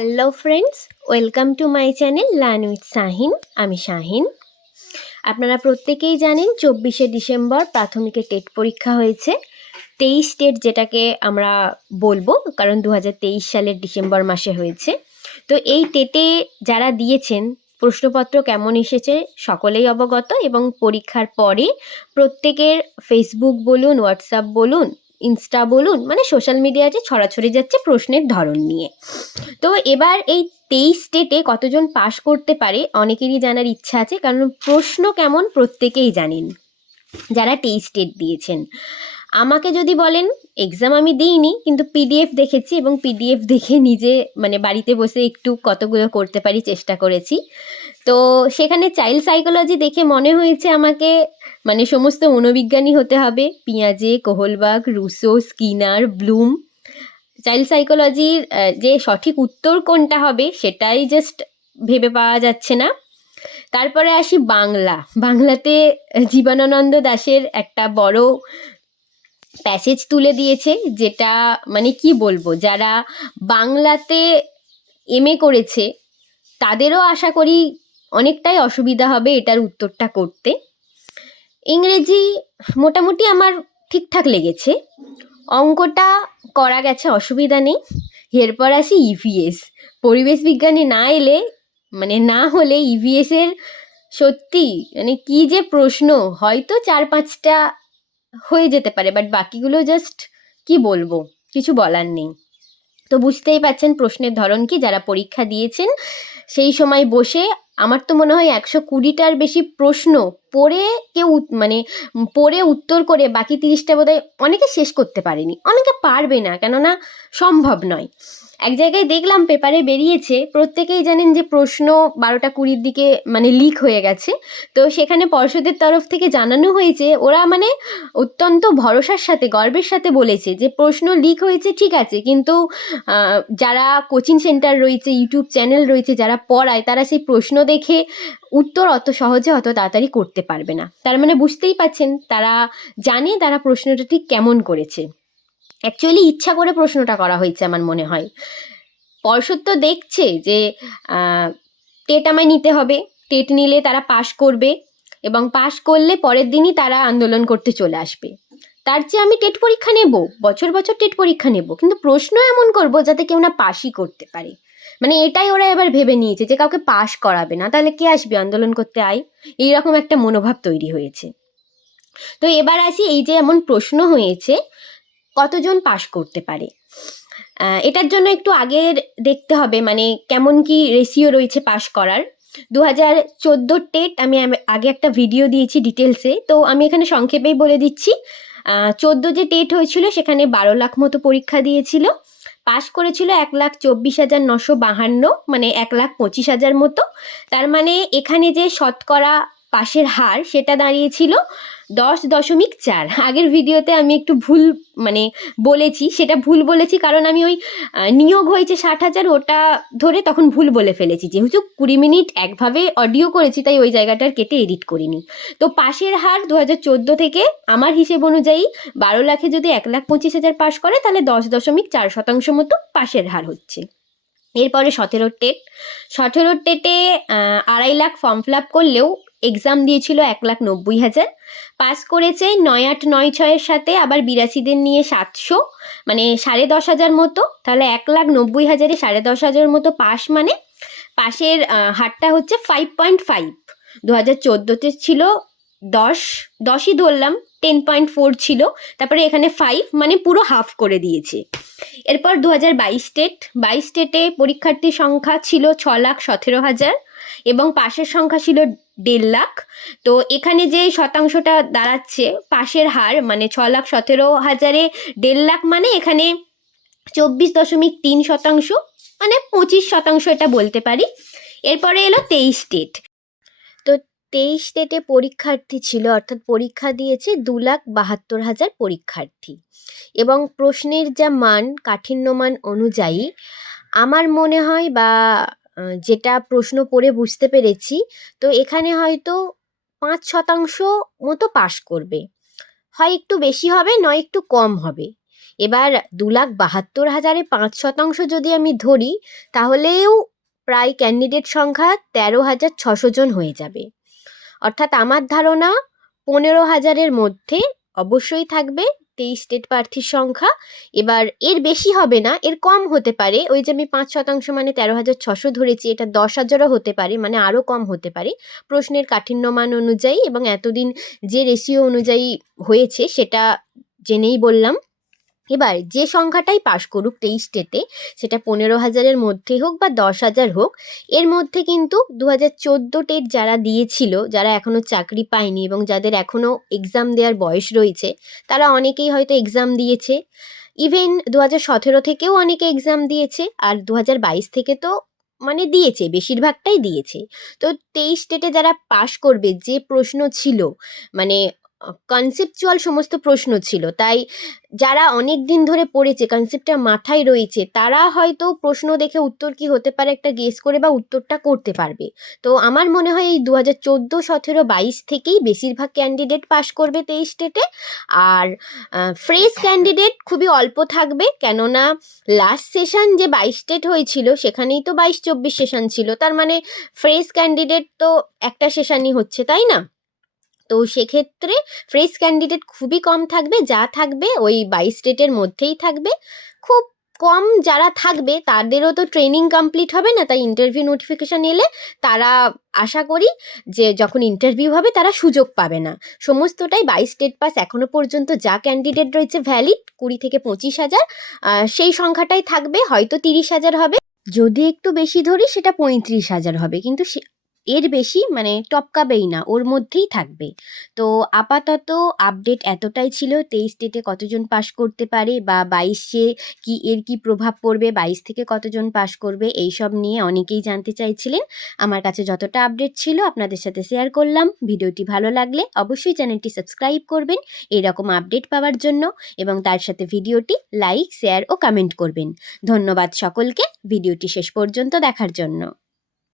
Hello friends, welcome to my channel learn with Shahin. আমি শাহিন। আপনারা প্রত্যেকেই জানেন 24শে ডিসেম্বর প্রাথমিকের টেট পরীক্ষা হয়েছে। 23 টেট যেটাকে আমরা বলবো, কারণ 2023 সালের ডিসেম্বর মাসে হয়েছে। তো এই টেটে যারা দিয়েছেন প্রশ্নপত্র কেমন এসেছে সকলেই অবগত, এবং পরীক্ষার পরে প্রত্যেকের ফেসবুক বলুন, হোয়াটসঅ্যাপ বলুন, ইনস্টা বলুন, মানে সোশ্যাল মিডিয়াতে ছড়াছড়ি যাচ্ছে প্রশ্নের ধরন নিয়ে। তো এবার এই 23 স্টেটে কতজন পাশ করতে পারে অনেকেরই জানার ইচ্ছা আছে, কারণ প্রশ্ন কেমন প্রত্যেকেই জানেন যারা 23 স্টেট দিয়েছেন। আমাকে যদি বলেন, এক্সাম আমি দিইনি, কিন্তু পিডিএফ দেখেছি এবং পিডিএফ দেখে নিজে মানে বাড়িতে বসে একটু কতগুলো করতে পারি চেষ্টা করেছি। তো সেখানে চাইল্ড সাইকোলজি দেখে মনে হয়েছে আমাকে মানে সমস্ত মনোবিজ্ঞানী হতে হবে, পিয়াজে, কোহলবাগ, রুসো, স্কিনার, ব্লুম। চাইল্ড সাইকোলজির যে সঠিক উত্তর কোনটা হবে সেটাই জাস্ট ভেবে পাওয়া যাচ্ছে না। তারপরে আসি বাংলাতে জীবনানন্দ দাশের একটা বড় প্যাসেজ তুলে দিয়েছে, যেটা মানে কি বলবো, যারা বাংলাতে এমএ করেছে তাদেরও আশা করি অনেকটাই অসুবিধা হবে এটার উত্তরটা করতে। ইংরেজি মোটামুটি আমার ঠিকঠাক লেগেছে, অঙ্কটা করা গেছে, অসুবিধা নেই। এরপর আসি ইভিএস। পরিবেশ বিজ্ঞানে না এলে মানে না হলে ইভিএসের সত্যি মানে কি যে প্রশ্ন, হয়তো 4-5টা হয়ে যেতে পারে, বাট বাকিগুলো জাস্ট কি বলবো, কিছু বলার নেই। তো বুঝতেই পারছেন প্রশ্নের ধরন কি। যারা পরীক্ষা দিয়েছেন সেই সময় বসে আমার তো মনে হয় 120টার বেশি প্রশ্ন পড়ে কেউ মানে পড়ে উত্তর করে বাকি 30টা বোধহয় অনেকে শেষ করতে পারেনি, অনেকে পারবে না, কেননা সম্ভব নয়। এক জায়গায় দেখলাম পেপারে বেরিয়েছে, প্রত্যেকেই জানেন যে প্রশ্ন 12টা 20 দিকে মানে লিক হয়ে গেছে। তো সেখানে পর্ষদের তরফ থেকে জানানো হয়েছে, ওরা মানে অত্যন্ত ভরসার সাথে গর্বের সাথে বলেছে যে প্রশ্ন লিক হয়েছে ঠিক আছে, কিন্তু যারা কোচিং সেন্টার রয়েছে, ইউটিউব চ্যানেল রয়েছে, যারা পড়ায়, তারা সেই প্রশ্ন দেখে উত্তর অত সহজে অত তাড়াতাড়ি করতে পারবে না। তার মানে বুঝতেই পাচ্ছেন তারা জানে তারা প্রশ্নটা ঠিক কেমন করেছে। অ্যাকচুয়ালি ইচ্ছা করে প্রশ্নটা করা হয়েছে আমার মনে হয়। পর্ষদ তো দেখছে যে টেট আমায় নিতে হবে, টেট নিলে তারা পাশ করবে, এবং পাশ করলে পরের দিনই তারা আন্দোলন করতে চলে আসবে। তার চেয়ে আমি টেট পরীক্ষা নেব, বছর বছর টেট পরীক্ষা নেব, কিন্তু প্রশ্ন এমন করব যাতে কেউ না পাশই করতে পারে। মানে এটাই ওরা এবার ভেবে নিয়েছে যে কাউকে পাশ করাবে না, তাহলে কে আসবে আন্দোলন করতে? এইরকম একটা মনোভাব তৈরি হয়েছে। তো এবার আসি, এই যে এমন প্রশ্ন হয়েছে কতজন পাশ করতে পারে, এটার জন্য একটু আগের দেখতে হবে মানে কেমন কি রেশিও রয়েছে পাশ করার। 2014 টেট আমি আগে একটা ভিডিও দিয়েছি ডিটেলসে, তো আমি এখানে সংক্ষেপেই বলে দিচ্ছি। 14 যে টেট হয়েছিল সেখানে 12 লাখ মতো পরীক্ষা দিয়েছিল, পাশ করেছিল 1,24,952, মানে 1,25,000 মতো। তার মানে এখানে যে শতকরা পাশের হার সেটা দাঁড়িয়েছিল 10.4। আগের ভিডিওতে আমি একটু ভুল মানে বলেছি, সেটা ভুল বলেছি কারণ আমি ওই নিয়োগ হয়েছে 60,000 ওটা ধরে তখন ভুল বলে ফেলেছি, যেহেতু 20 মিনিট একভাবে অডিও করেছি তাই ওই জায়গাটার কেটে এডিট করিনি। তো পাশের হার 2014 থেকে আমার হিসেব অনুযায়ী 12 লাখে যদি 1,25,000 পাশ করে তাহলে 10.4% মতো পাশের হার হচ্ছে। এরপরে 17 টেটে 2.5 লাখ ফর্ম ফিল আপ করলেও এক্সাম দিয়েছিল 1,90,000, পাস করেছে 9,896-এর সাথে আবার 82দের নিয়ে 700, মানে 10,500 মতো। তাহলে 1,90,000-এ 10,500 মতো পাস, মানে পাশের হারটা হচ্ছে 5.5। 2014-তে ছিল 10ই ধরলাম, 10.4 ছিল, তারপরে এখানে 5, মানে পুরো হাফ করে দিয়েছে। এরপর 2022 টেটে পরীক্ষার্থীর সংখ্যা ছিল 6,17,000 এবং পাশের সংখ্যা ছিল 1.5 লাখ। তো এখানে যে শতাংশটা দাঁড়াচ্ছে পাশের হার, মানে 6,17,000-এ 1.5 লাখ, মানে এখানে 24.3%, মানে 25% এটা বলতে পারি। এরপরে এলো 23 টেট। তো 23 টেটে পরীক্ষার্থী ছিল, অর্থাৎ পরীক্ষা দিয়েছে 2,72,000 পরীক্ষার্থী, এবং প্রশ্নের যা মান, কাঠিন্য মান অনুযায়ী আমার মনে হয় বা যেটা প্রশ্ন পড়ে বুঝতে পেরেছি, তো এখানে হয়তো 5% মতো পাশ করবে, হয় একটু বেশি হবে নয় একটু কম হবে। এবার 2,72,000-এ 5% যদি আমি ধরি, তাহলেও প্রায় ক্যান্ডিডেট সংখ্যা 13,600 জন হয়ে যাবে। অর্থাৎ আমার ধারণা 15,000-এর মধ্যে অবশ্যই থাকবে 23 স্টেট প্রার্থীর সংখ্যা। এবার এর বেশি হবে না, এর কম হতে পারে। ওই যে আমি 5% মানে 13,600 ধরেছি, এটা 10,000-ও হতে পারে, মানে আরও কম হতে পারে প্রশ্নের কাঠিন্যমান অনুযায়ী এবং এতদিন যে রেশিও অনুযায়ী হয়েছে সেটা জেনেই বললাম। এবার যে সংখ্যাটাই পাশ করুক 23 স্টেটে, সেটা 15,000-এর মধ্যে হোক বা 10,000 হোক, এর মধ্যে কিন্তু 2014 টেট যারা দিয়েছিল, যারা এখনও চাকরি পায়নি এবং যাদের এখনও এক্সাম দেওয়ার বয়স রয়েছে, তারা অনেকেই হয়তো এক্সাম দিয়েছে। ইভেন 2017 থেকেও অনেকে এক্সাম দিয়েছে, আর 2022 থেকে তো মানে দিয়েছে, বেশিরভাগটাই দিয়েছে। তো 23 স্টেটে যারা পাশ করবে, যে প্রশ্ন ছিল মানে কনসেপচুয়াল সমস্ত প্রশ্ন ছিল, তাই যারা অনেক দিন ধরে পড়েছে, কনসেপ্টটা মাথায় রয়েছে, তারা হয়তো প্রশ্ন দেখে উত্তর কি হতে পারে একটা গেস করে বা উত্তরটা করতে পারবে। তো আমার মনে হয় এই 2014, 17, 22 থেকেই বেশিরভাগ ক্যান্ডিডেট পাশ করবে 23 স্টেটে। আর ফ্রেশ ক্যান্ডিডেট খুবই অল্প থাকবে, কেননা লাস্ট সেশন যে 22 স্টেট হয়েছিল সেখানেই তো 22-24 সেশন ছিল, তার মানে ফ্রেশ ক্যান্ডিডেট তো একটা সেশনই হচ্ছে, তাই না? তো সেক্ষেত্রে ফ্রেশ ক্যান্ডিডেট খুবই কম থাকবে, যা থাকবে ওই 22 স্টেটের মধ্যেই থাকবে। খুব কম যারা থাকবে তাদেরও তো ট্রেনিং কমপ্লিট হবে না, তাই ইন্টারভিউ নোটিফিকেশান এলে তারা আশা করি যে যখন ইন্টারভিউ হবে তারা সুযোগ পাবে না। সমস্তটাই 22 স্টেট পাস এখনও পর্যন্ত যা ক্যান্ডিডেট রয়েছে ভ্যালিড 20 থেকে 25,000, সেই সংখ্যাটাই থাকবে, হয়তো 30,000 হবে। যদি একটু বেশি ধরি সেটা 35,000 হবে, কিন্তু এর বেশি মানে টপকাবেই না, ওর মধ্যেই থাকবে। তো আপাতত আপডেট এতটাই ছিল, 23 স্টেটে কতজন পাশ করতে পারে বা 22-এ এর কি প্রভাব পড়বে, 22 থেকে কতজন পাশ করবে, এইসব নিয়ে অনেকেই জানতে চাইছিলেন। আমার কাছে যতটা আপডেট ছিল আপনাদের সাথে শেয়ার করলাম। ভিডিওটি ভালো লাগলে অবশ্যই চ্যানেলটি সাবস্ক্রাইব করবেন এরকম আপডেট পাওয়ার জন্য, এবং তার সাথে ভিডিওটি লাইক, শেয়ার ও কমেন্ট করবেন। ধন্যবাদ সকলকে ভিডিওটি শেষ পর্যন্ত দেখার জন্য।